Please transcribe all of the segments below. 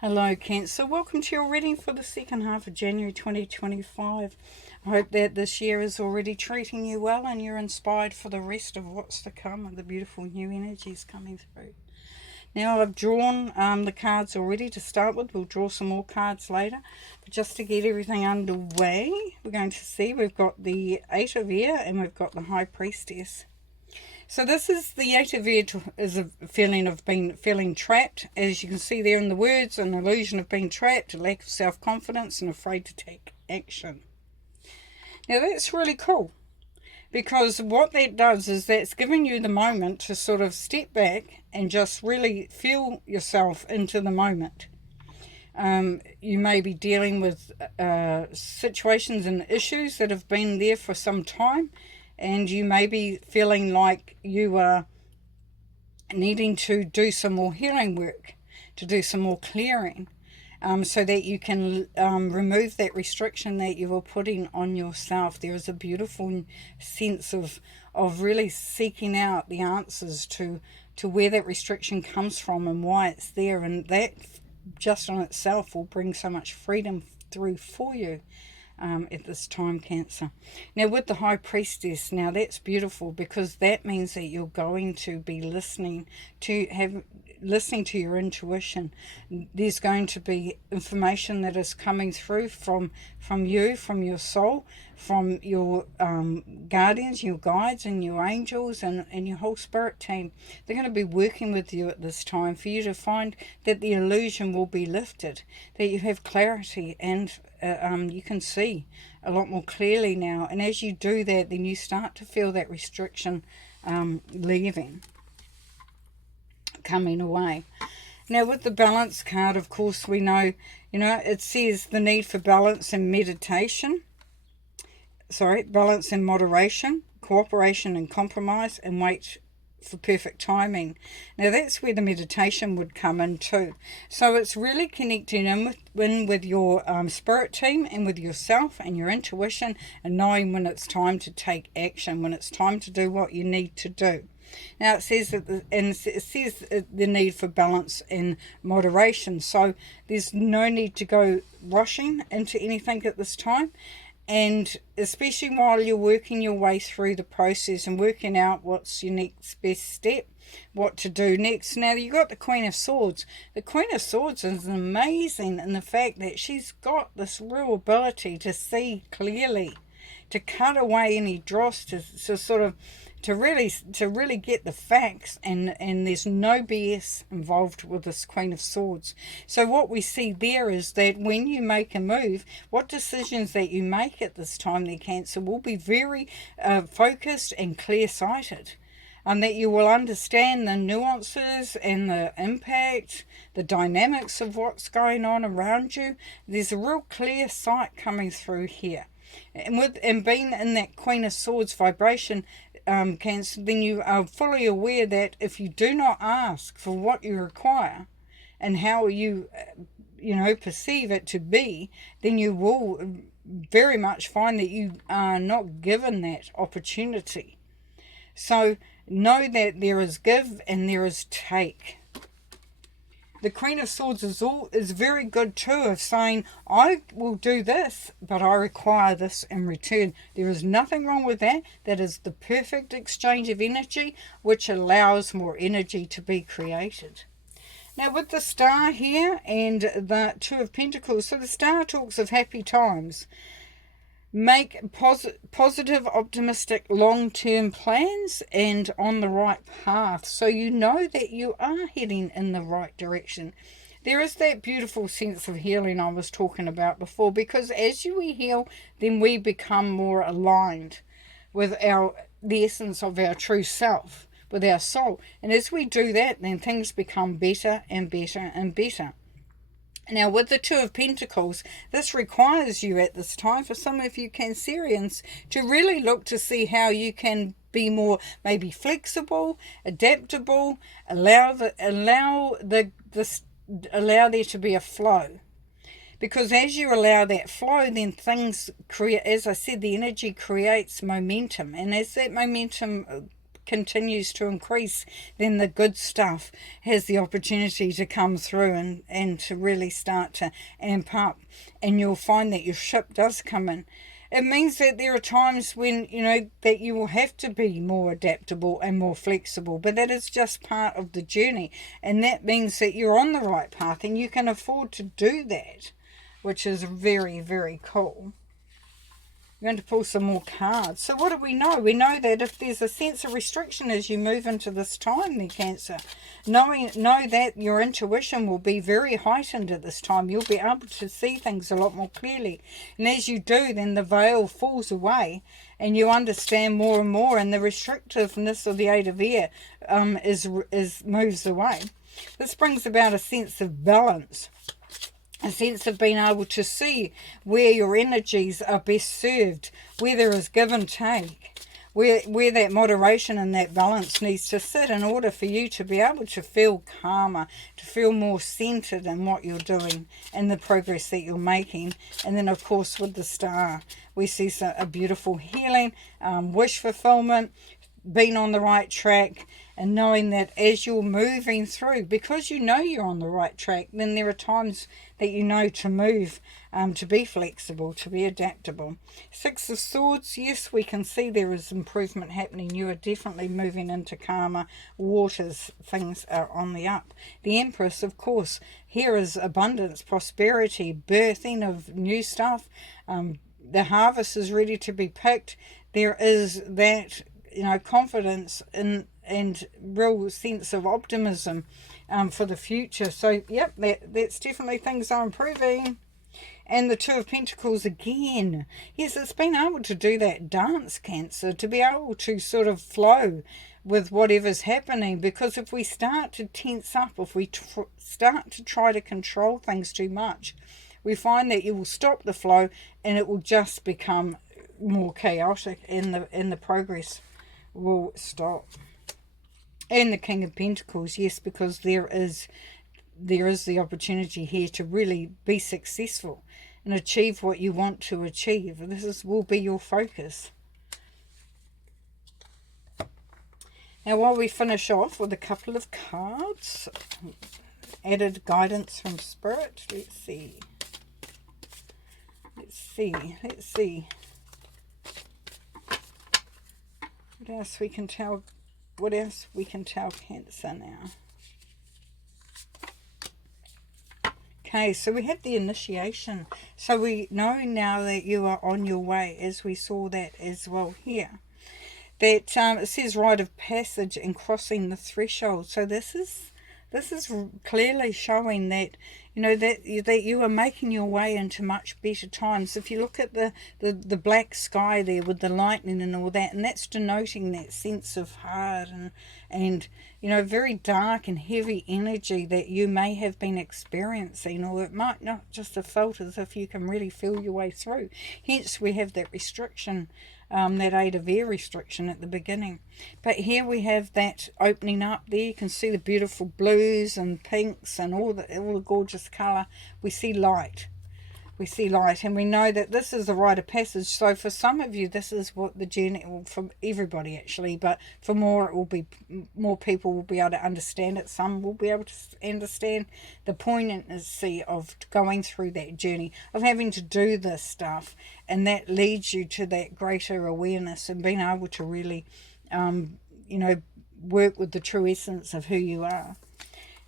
Hello Cancer, welcome to your reading for the second half of January 2025. I hope that this year is already treating you well and you're inspired for the rest of what's to come and the beautiful new energies coming through. Now I've drawn the cards already to start with. We'll draw some more cards later. But just to get everything underway, we're going to see we've got the Eight of Air and we've got the High Priestess. So this is the Eight of Air is a feeling of feeling trapped. As you can see there in the words, an illusion of being trapped, a lack of self-confidence and afraid to take action. Now that's really cool, because what that does is that's giving you the moment to sort of step back and just really feel yourself into the moment. You may be dealing with situations and issues that have been there for some time, and you may be feeling like you are needing to do some more healing work, to do some more clearing, so that you can remove that restriction that you were putting on yourself. There is a beautiful sense of really seeking out the answers to where that restriction comes from and why it's there, and that just on itself will bring so much freedom through for you. At this time, Cancer. Now with the High Priestess, now that's beautiful, because that means that you're going to be listening to your intuition. There's going to be information that is coming through from you, from your soul, from your guardians, your guides and your angels and your whole spirit team. They're going to be working with you at this time for you to find that the illusion will be lifted, that you have clarity, and you can see a lot more clearly now. And as you do that, then you start to feel that restriction leaving, coming away. Now with the Balance card, of course, we know, it says the need for balance and meditation. Balance and moderation, cooperation and compromise, and wait for perfect timing. Now that's where the meditation would come in too. So it's really connecting in with your spirit team and with yourself and your intuition, and knowing when it's time to take action, when it's time to do what you need to do. Now it says that the need for balance and moderation. So there's no need to go rushing into anything at this time. And especially while you're working your way through the process and working out what's your next best step, what to do next. Now you've got the Queen of Swords. The Queen of Swords is amazing in the fact that she's got this real ability to see clearly, to cut away any dross, to really get the facts, and there's no BS involved with this Queen of Swords. So what we see there is that when you make a move, what decisions that you make at this time, the Cancer, will be very focused and clear-sighted, and that you will understand the nuances and the impact, the dynamics of what's going on around you. There's a real clear sight coming through here. And being in that Queen of Swords vibration, Cancer, then you are fully aware that if you do not ask for what you require and how you perceive it to be, then you will very much find that you are not given that opportunity. So know that there is give and there is take. The Queen of Swords is very good too, of saying, I will do this, but I require this in return. There is nothing wrong with that. That is the perfect exchange of energy, which allows more energy to be created. Now with the Star here and the Two of Pentacles, so the Star talks of happy times. Make positive, optimistic, long-term plans and on the right path. So you know that you are heading in the right direction. There is that beautiful sense of healing I was talking about before, because as we heal, then we become more aligned with the essence of our true self, with our soul. And as we do that, then things become better and better and better. Now with the Two of Pentacles, this requires you at this time, for some of you Cancerians, to really look to see how you can be more maybe flexible, adaptable, allow there to be a flow. Because as you allow that flow, then things create, as I said, the energy creates momentum. And as that momentum continues to increase, then the good stuff has the opportunity to come through and to really start to amp up. And you'll find that your ship does come in. It means that there are times when, that you will have to be more adaptable and more flexible, but that is just part of the journey. And that means that you're on the right path and you can afford to do that, which is very, very cool. We're going to pull some more cards. So what do we know? We know that if there's a sense of restriction as you move into this time, then Cancer, know that your intuition will be very heightened at this time. You'll be able to see things a lot more clearly. And as you do, then the veil falls away and you understand more and more, and the restrictiveness of the Eight of Air moves away. This brings about a sense of balance. A sense of being able to see where your energies are best served, where there is give and take, where that moderation and that balance needs to sit in order for you to be able to feel calmer, to feel more centered in what you're doing and the progress that you're making. And then, of course, with the Star, we see a beautiful healing, wish fulfillment, being on the right track, and knowing that as you're moving through, because you know you're on the right track, then there are times that you know to move, to be flexible, to be adaptable. Six of Swords, yes, we can see there is improvement happening. You are definitely moving into calmer waters. Things are on the up. The Empress, of course, here is abundance, prosperity, birthing of new stuff. The harvest is ready to be picked. There is that confidence and real sense of optimism for the future. So, yep, that's definitely things are improving. And the Two of Pentacles again. Yes, it's been able to do that dance, Cancer, to be able to sort of flow with whatever's happening. Because if we start to tense up, if we start to try to control things too much, we find that you will stop the flow and it will just become more chaotic, and the progress will stop. And the King of Pentacles, yes, because there is the opportunity here to really be successful and achieve what you want to achieve. This will be your focus. Now, while we finish off with a couple of cards, added guidance from Spirit, let's see. What else we can tell Cancer now? Okay, so we have the initiation. So we know now that you are on your way, as we saw that as well here. That it says rite of passage and crossing the threshold. So this is clearly showing that that you are making your way into much better times. If you look at the black sky there with the lightning and all that, and that's denoting that sense of hard and very dark and heavy energy that you may have been experiencing, or it might not just have felt as if you can really feel your way through. Hence we have that restriction, that Eight of Air restriction at the beginning. But here we have that opening up there. You can see the beautiful blues and pinks and all the gorgeous colour. We see light. And we know that this is the rite of passage. So for some of you, this is what the journey, for everybody actually, but for more, it will be more people will be able to understand it. Some will be able to understand the poignancy of going through that journey, of having to do this stuff, and that leads you to that greater awareness and being able to really, work with the true essence of who you are.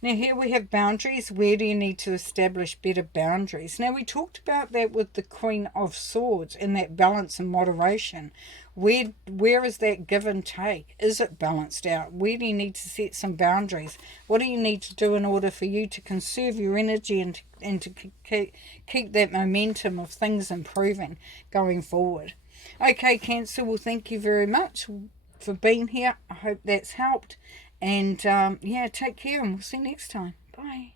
Now here we have boundaries. Where do you need to establish better boundaries? Now we talked about that with the Queen of Swords and that balance and moderation. Where is that give and take? Is it balanced out? Where do you need to set some boundaries? What do you need to do in order for you to conserve your energy and to keep that momentum of things improving going forward? Okay, Cancer, well, thank you very much for being here. I hope that's helped. And, take care, and we'll see you next time. Bye.